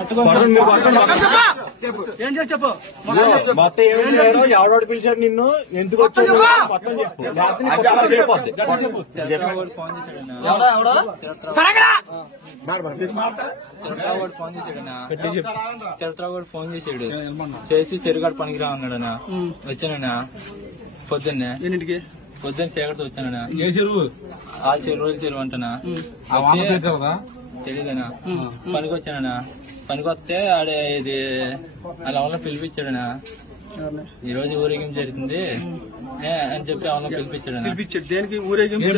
ఏం చేసి చెప్పు మొత్తం ఏమి లేరు. ఎవడోడు పిలిచారు నిన్ను, ఎందుకు వచ్చావు మొత్తం చెప్పు. తిరుపతి ఫోన్ చేసాడు, చేసి చెరుగాడు పనికిరా అన్నాడనా. వచ్చానన్నా పొద్దున్నే ఎన్నింటికి పొద్దున్న చీకటి వచ్చానన్నా. ఆ చెరువు అంటనా తెలీదనా. పనికి వచ్చానన్నా. పనికి వస్తే ఆడే ఇది అలా ఉన్న పిలిపించాడనా. ఈ రోజు ఊరేగింపు జరుగుతుంది అని చెప్పి అవును పిలిపించాడు. దేనికి ఊరేగింపు?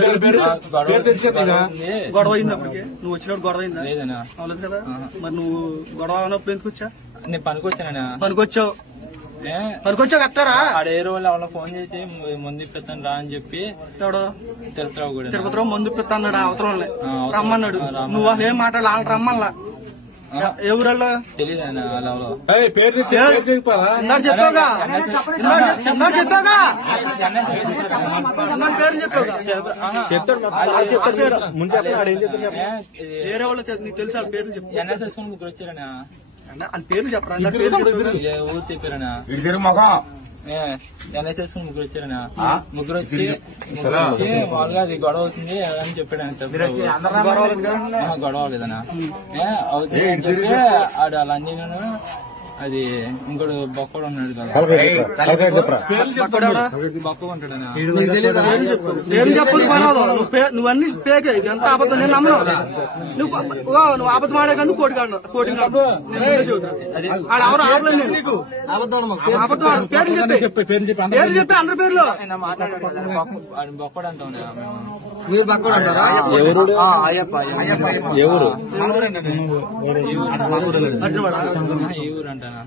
గొడవ అయింది అప్పటికే? నువ్వు వచ్చినప్పుడు గొడవ అయిందా? లేదనా. అవలేదు కదా. మరి నువ్వు గొడవ అన్నప్పుడు ఎందుకు వచ్చా? నేను పనికి వచ్చానన్నా. పనికొచ్చావు కట్టారా? ఆడ ఏ రోజు అవునా ఫోన్ చేసి ముందు ఇప్పిస్తాను రా అని చెప్పి తిరుపతిరావు కూడా తిరుపతిరావు ముందు ఇప్పిస్తా అన్నాడు. అవతల రమ్మన్నాడు. నువ్వు అసలు ఏం మాట్లాడాలి? వాళ్ళని రమ్మల్లా. ఏ ఊరల్లో తెలీదన్నా. అలా చెప్పావుగా పేరు వేరే వాళ్ళు నీకు తెలుసు వాళ్ళ పేర్లు చెప్పు. ఎన్ఎస్ఎస్ ముగ్గురు వచ్చారనా. అని పేర్లు చెప్పరా? ఊరు చెప్పారనా. ఎన్ఎస్ఎస్ ముగ్గురు వచ్చారనా. ముగ్గురు వచ్చి వాళ్ళగా అది గొడవ అవుతుంది అని చెప్పాడు. గొడవ లేదనా. అవుతుంది అని చెప్పి ఆడు అలా అన్ని అది ఇంకోటి బొక్కడు ఉన్నాడు కదా. బొక్క ఉంటాడనా. పేరు చెప్పదు పర్వాలేదు. నువ్వు అన్ని పేకే. ఇది ఎంత అబద్ధం. నేను నమ్మను. నువ్వు అబద్ధం ఆడే కానీ కోటి చెబుతా. ఎవరు ఆపలేదు. అబద్ధం పేరు చెప్పి అందరి పేర్లు బొక్కడు అంటాం. మీరు బొక్కడు అంటారా? ఎవరు ఈ ఊరు అంటానా.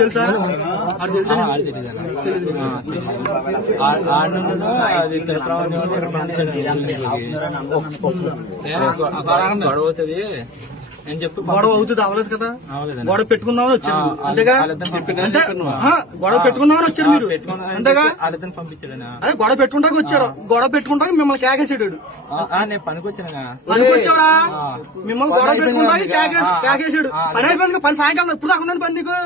తెలుసా? గొడవ అవుతుంది అని చెప్పి. గొడవ అవుతుంది అవలేదు కదా. గొడవ పెట్టుకుందామని వచ్చారు అంతేగా. అంటే గొడవ పెట్టుకుందామని వచ్చారు మీరు అంతేగా. వాళ్ళని పంపించాడనా. అదే గొడవ పెట్టుకుంటాక వచ్చారు. గొడవ పెట్టుకుంటాక మిమ్మల్ని కేకేసాడు. నేను పనికొచ్చానా. పనికొచ్చాడా? మిమ్మల్ని గొడవ పెట్టుకుంటాక కేకేసాడు. పని అయిపోయింది. పని సాయంకాలం ఇప్పుడు దాకా ఉందని పని నీకు.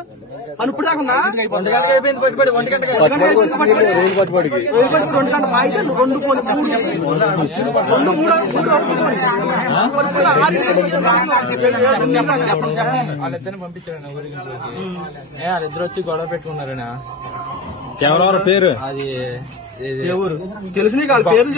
పని ఇప్పుడు దాకా ఉందా? 2 గంటకి 2 గంట మా అయితే 2 3 వాళ్ళిద్దరిని పంపించాడు ఊరికి. వాళ్ళిద్దరు వచ్చి గొడవ పెట్టుకున్నారనా. ఎవరెవరు పేరు? అది ఎవరు తెలుసు నీకు? వాళ్ళ పేరు